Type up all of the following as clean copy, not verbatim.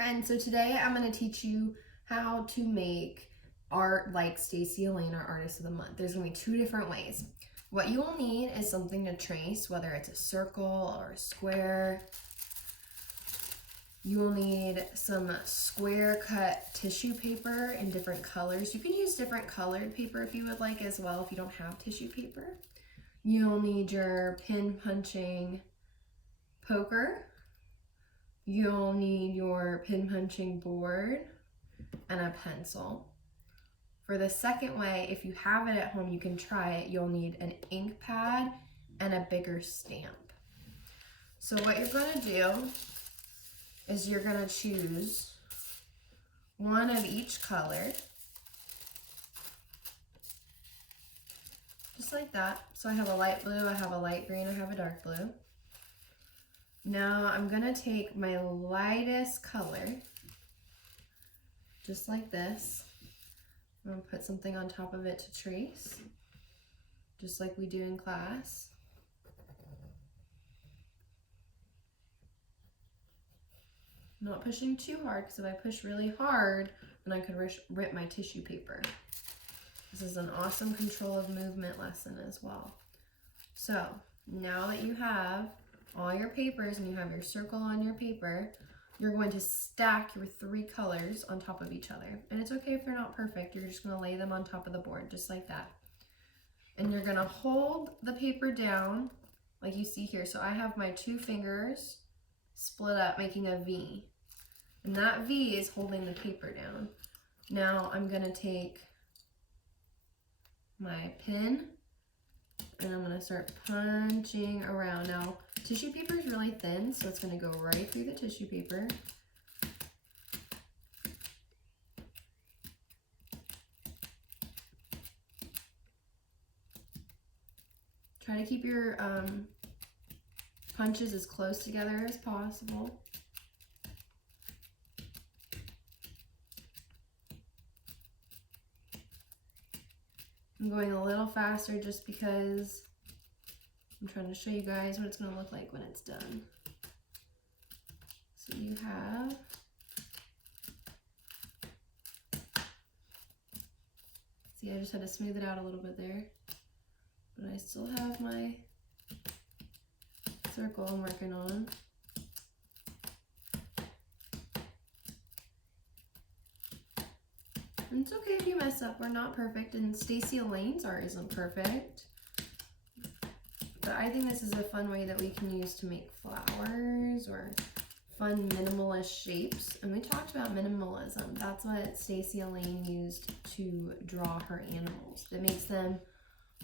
friends, so today I'm going to teach you how to make art like Stacey, Elaine, our Artist of the Month. There's going to be two different ways. What you will need is something to trace, whether it's a circle or a square. You will need some square cut tissue paper in different colors. You can use different colored paper if you would like as well if you don't have tissue paper. You'll need your pin punching poker. You'll need your pin punching board and a pencil. For the second way, if you have it at home, you can try it. You'll need an ink pad and a bigger stamp. So what you're going to do is you're going to choose one of each color, just like that. So I have a light blue, I have a light green, I have a dark blue. Now I'm going to take my lightest color, just like this. I'm going to put something on top of it to trace, just like we do in class. Not pushing too hard, because if I push really hard, then I could rip my tissue paper. This is an awesome control of movement lesson as well. So now that you have all your papers and you have your circle on your paper, you're going to stack your three colors on top of each other. And it's okay if they're not perfect, you're just going to lay them on top of the board, just like that. And you're going to hold the paper down like you see here. So I have my two fingers split up, making a V. And that V is holding the paper down. Now I'm going to take my pin and I'm going to start punching around. Now, tissue paper is really thin, so it's going to go right through the tissue paper. Try to keep your punches as close together as possible. I'm going a little faster just because I'm trying to show you guys what it's going to look like when it's done. So you have see, I just had to smooth it out a little bit there, but I still have my circle I'm working on. And it's okay if you mess up, we're not perfect, and Stacey Elaine's art isn't perfect. But I think this is a fun way that we can use to make flowers or fun minimalist shapes. And we talked about minimalism. That's what Stacey Elaine used to draw her animals. That makes them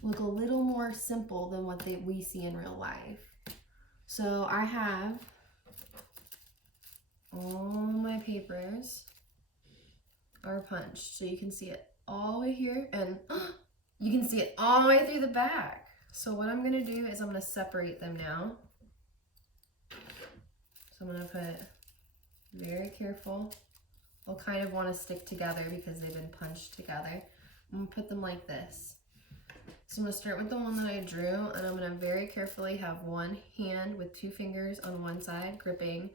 look a little more simple than what we see in real life. So I have all my papers are punched, so you can see it all the way here, and you can see it all the way through the back. So what I'm going to do is I'm going to separate them now. So I'm going to put, very careful, they'll kind of want to stick together because they've been punched together. I'm going to put them like this. So I'm going to start with the one that I drew, and I'm going to very carefully have one hand with two fingers on one side gripping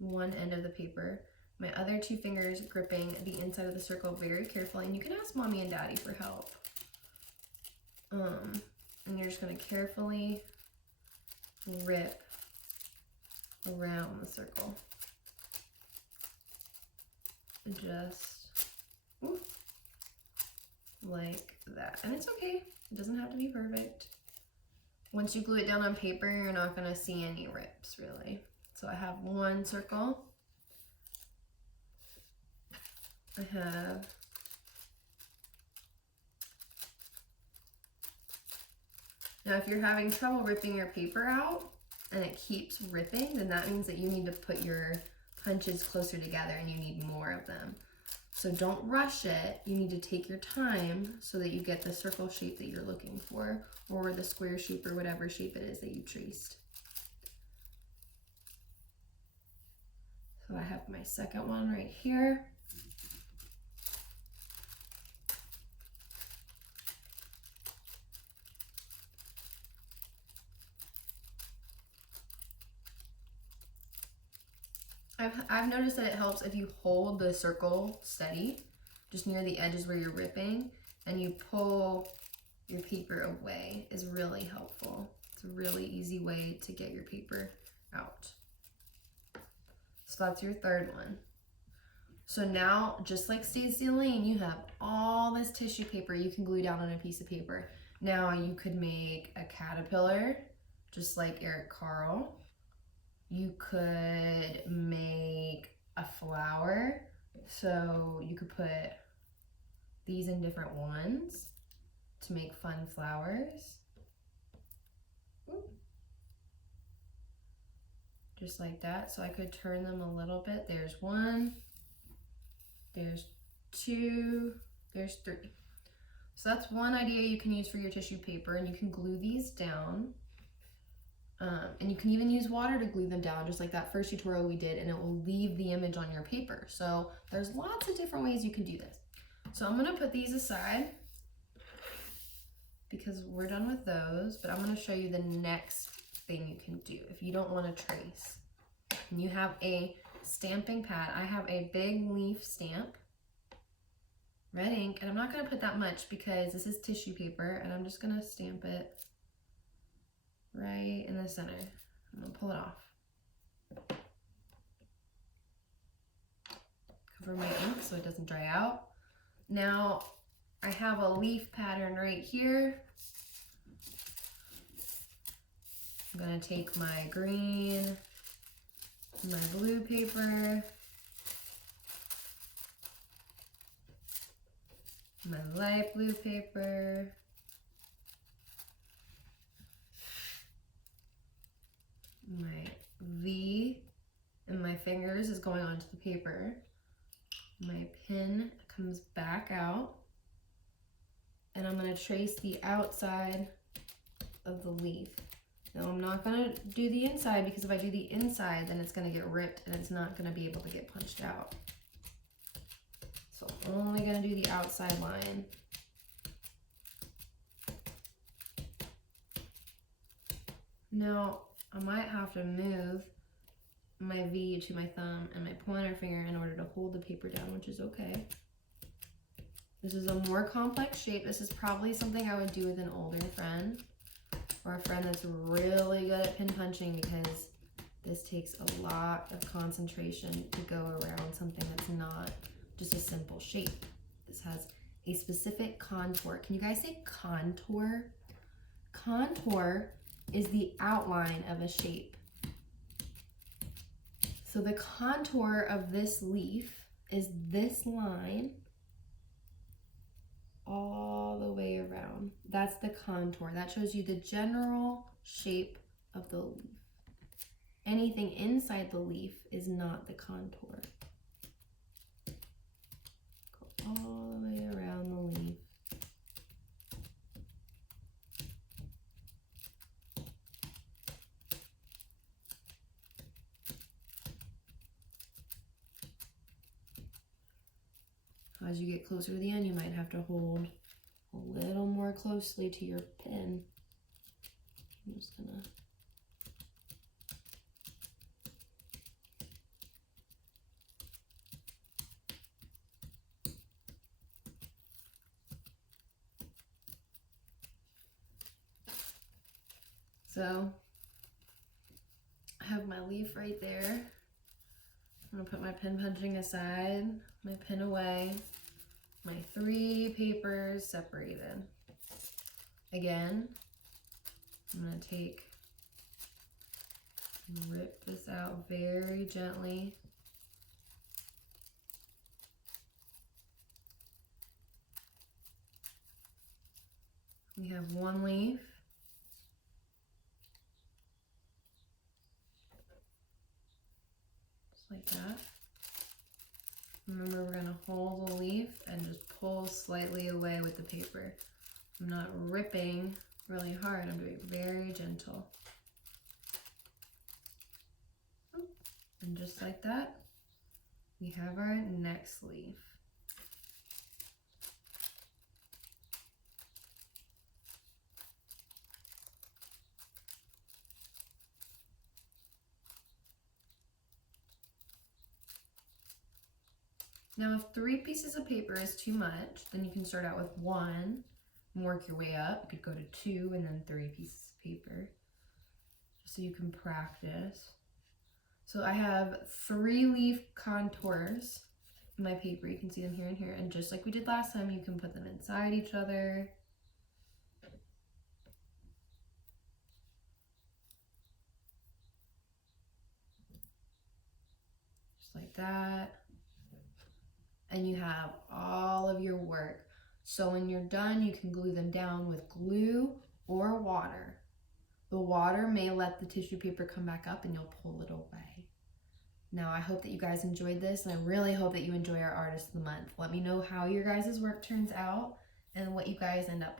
one end of the paper. My other two fingers gripping the inside of the circle very carefully, and you can ask mommy and daddy for help. And you're just going to carefully rip around the circle. Just like that. And it's okay. It doesn't have to be perfect. Once you glue it down on paper, you're not going to see any rips, really. So I have one circle. I have now if you're having trouble ripping your paper out and it keeps ripping, then that means that you need to put your punches closer together and you need more of them. So don't rush it. You need to take your time so that you get the circle shape that you're looking for, or the square shape, or whatever shape it is that you traced. So I have my second one right here. I've noticed that it helps if you hold the circle steady, just near the edges where you're ripping, and you pull your paper away is really helpful. It's a really easy way to get your paper out. So that's your third one. So now, just like Stacey and Elaine, you have all this tissue paper you can glue down on a piece of paper. Now you could make a caterpillar, just like Eric Carle. You could make a flower. So you could put these in different ones to make fun flowers. Just like that. So I could turn them a little bit. There's one, there's two, there's three. So that's one idea you can use for your tissue paper, and you can glue these down. And you can even use water to glue them down, just like that first tutorial we did, and it will leave the image on your paper. So there's lots of different ways you can do this. So I'm gonna put these aside because we're done with those, but I'm gonna show you the next thing you can do if you don't wanna trace. And you have a stamping pad. I have a big leaf stamp, red ink, and I'm not gonna put that much because this is tissue paper, and I'm just gonna stamp it right in the center. I'm gonna pull it off. Cover my ink so it doesn't dry out. Now I have a leaf pattern right here. I'm gonna take my green, my blue paper, my light blue paper, my V, and my fingers is going onto the paper. My pin comes back out, and I'm going to trace the outside of the leaf. Now I'm not going to do the inside, because if I do the inside, then it's going to get ripped and it's not going to be able to get punched out. So I'm only going to do the outside line. Now I might have to move my V to my thumb and my pointer finger in order to hold the paper down, which is okay. This is a more complex shape. This is probably something I would do with an older friend, or a friend that's really good at pin punching, because this takes a lot of concentration to go around something that's not just a simple shape. This has a specific contour. Can you guys say contour? Contour is the outline of a shape. So the contour of this leaf is this line all the way around. That's the contour. That shows you the general shape of the leaf. Anything inside the leaf is not the contour. Go all the way around the leaf. As you get closer to the end, you might have to hold a little more closely to your pen. I'm just gonna So I have my leaf right there. I'm gonna put my pin punching aside, my pin away, my 3 papers separated. Again, I'm gonna rip this out very gently. We have 1 leaf. Like that. Remember, we're going to hold the leaf and just pull slightly away with the paper. I'm not ripping really hard, I'm doing very gentle. And just like that, we have our next leaf. Now, if 3 pieces of paper is too much, then you can start out with 1 and work your way up. You could go to 2 and then 3 pieces of paper, just so you can practice. So I have 3 leaf contours in my paper. You can see them here and here. And just like we did last time, you can put them inside each other. Just like that. And you have all of your work. So when you're done, you can glue them down with glue or water. The water may let the tissue paper come back up and you'll pull it away. Now, I hope that you guys enjoyed this, and I really hope that you enjoy our Artist of the Month. Let me know how your guys' work turns out and what you guys end up with.